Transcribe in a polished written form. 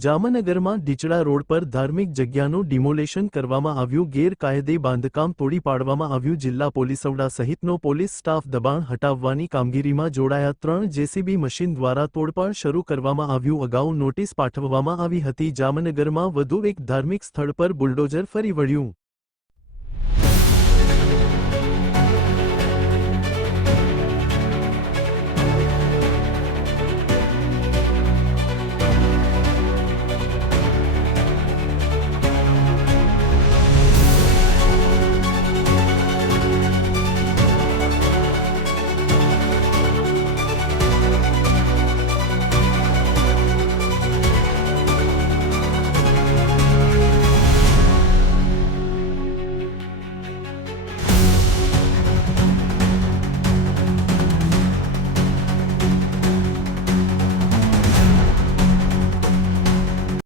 જામનગરમાં ડીચડા રોડ પર ધાર્મિક જગ્યાનું ડિમોલેશન કરવામાં આવ્યું. ગેરકાયદે બાંધકામ તોડી પાડવામાં આવ્યું. જિલ્લા પોલીસ વડા સહિતનો પોલીસ સ્ટાફ દબાણ હટાવવાની કામગીરીમાં જોડાયા. 3 જેસીબી મશીન દ્વારા તોડપાડ શરૂ કરવામાં આવ્યું. અગાઉ નોટિસ પાઠવવામાં આવી હતી. જામનગરમાં વધુ એક ધાર્મિક સ્થળ પર બુલડોઝર ફરી વળ્યું.